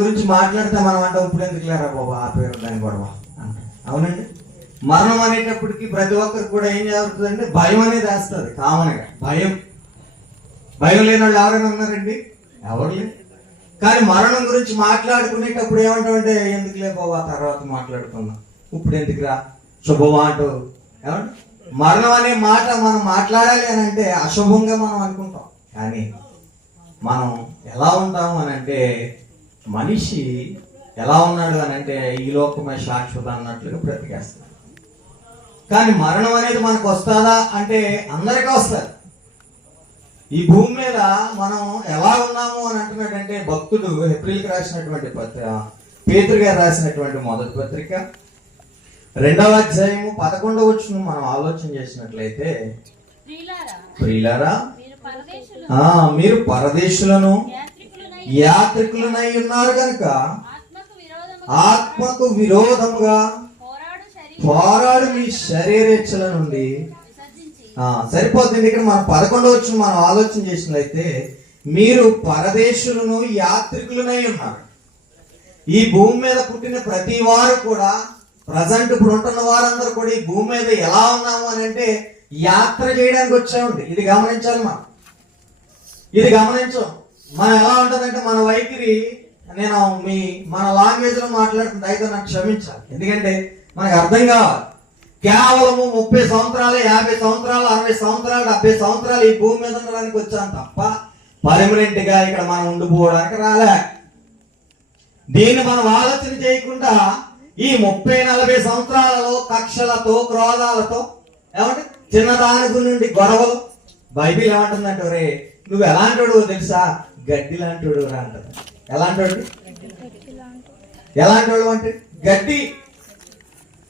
గురించి మాట్లాడితే మనం అంటే ఇప్పుడు ఎందుకు లేరా బాబా ఆ పేరు దాని గొడవ అంట. అవునండి, మరణం అనేటప్పటికి ప్రతి ఒక్కరు కూడా ఏం జరుగుతుందంటే భయం అనేది వేస్తుంది. కామన్గా భయం లేని వాళ్ళు ఎవరైనా ఉన్నారండి? ఎవరు లేదు. కానీ మరణం గురించి మాట్లాడుకునేటప్పుడు ఏమంటామంటే ఎందుకులే బాబా తర్వాత మాట్లాడుకుందాం, ఇప్పుడు ఎందుకురా శుభమాట. ఏమంటే మరణం అనే మాట మనం మాట్లాడాలి అని అంటే అశుభంగా మనం అనుకుంటాం. కానీ మనం ఎలా ఉంటాము అని అంటే మనిషి ఎలా ఉన్నాడు అని అంటే ఈ లోకమే శాశ్వత అన్నట్లుగా బ్రతికేస్తాడు. కానీ మరణం అనేది మనకు వస్తుందా అంటే అందరికీ వస్తుంది. ఈ భూమి మీద మనం ఎలా ఉన్నాము అని అంటున్నాడంటే భక్తుడు ఏప్రిల్కి రాసినటువంటి పత్రిక, పేతురు గారు రాసినటువంటి మొదటి పత్రిక 2వ అధ్యాయము 11వ వచనం మనం ఆలోచన చేసినట్లయితే, ప్రియులారా మీరు పరదేశులను యాత్రికులనై ఉన్నారు కనుక ఆత్మకు విరోధముగా పోరాడు మీ శరీరేచ్ఛల నుండి సరిపోతుంది. ఇక్కడ మనం 11వ వచనం మనం ఆలోచన చేసినట్లయితే మీరు పరదేశులను యాత్రికులనై ఉన్నారు. ఈ భూమి మీద పుట్టిన ప్రతి వారు కూడా ప్రజెంట్ ఇప్పుడు ఉంటున్న వారందరూ కూడా ఈ భూమి మీద ఎలా ఉన్నాము అని అంటే యాత్ర చేయడానికి వచ్చామండి. ఇది గమనించాలి. ఇది గమనించాం. మనం ఎలా ఉంటుందంటే మన వైఖరి, నేను మన లాంగ్వేజ్ లో మాట్లాడుతుంది అయితే నాకు క్షమించాలి, ఎందుకంటే మనకు అర్థం కావాలి. కేవలము 30 సంవత్సరాలు 50 సంవత్సరాలు 60 సంవత్సరాలు 70 సంవత్సరాలు ఈ భూమి మీద ఉండడానికి వచ్చాను తప్ప పర్మనెంట్ గా ఇక్కడ మనం ఉండిపోవడానికి రాలే. దీన్ని మనం ఆలోచన చేయకుండా ఈ 30-40 సంవత్సరాలలో కక్షలతో క్రోధాలతో ఏమంటే చిన్నదాని నుండి గొడవలు. బైబిల్ ఏమంటుందంటే రే నువ్వు ఎలాంటి తెలుసా, గడ్డి లాంటి రా అంటది. ఎలాంటి అంటే గడ్డి.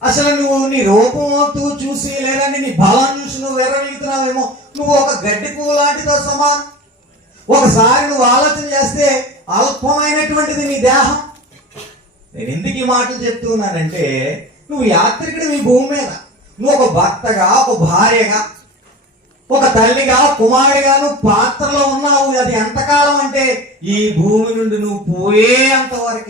అసలు నువ్వు నీ రూపంతో చూసి లేదంటే నీ బలం చూసి నువ్వు వెర్రవీగుతున్నావేమో, నువ్వు ఒక గడ్డి పువ్వు లాంటితో సమానం. ఒకసారి నువ్వు ఆలోచన చేస్తే అల్పమైనటువంటిది నీ దేహం. నేను ఎందుకు ఈ మాటలు చెప్తున్నానంటే నువ్వు యాత్రికుడు ఈ భూమి మీద. నువ్వు ఒక భర్తగా, ఒక భార్యగా, ఒక తల్లిగా, కుమారుడిగా నువ్వు పాత్రలో ఉన్నావు. అది ఎంతకాలం అంటే ఈ భూమి నుండి నువ్వు పోయేంత వరకు.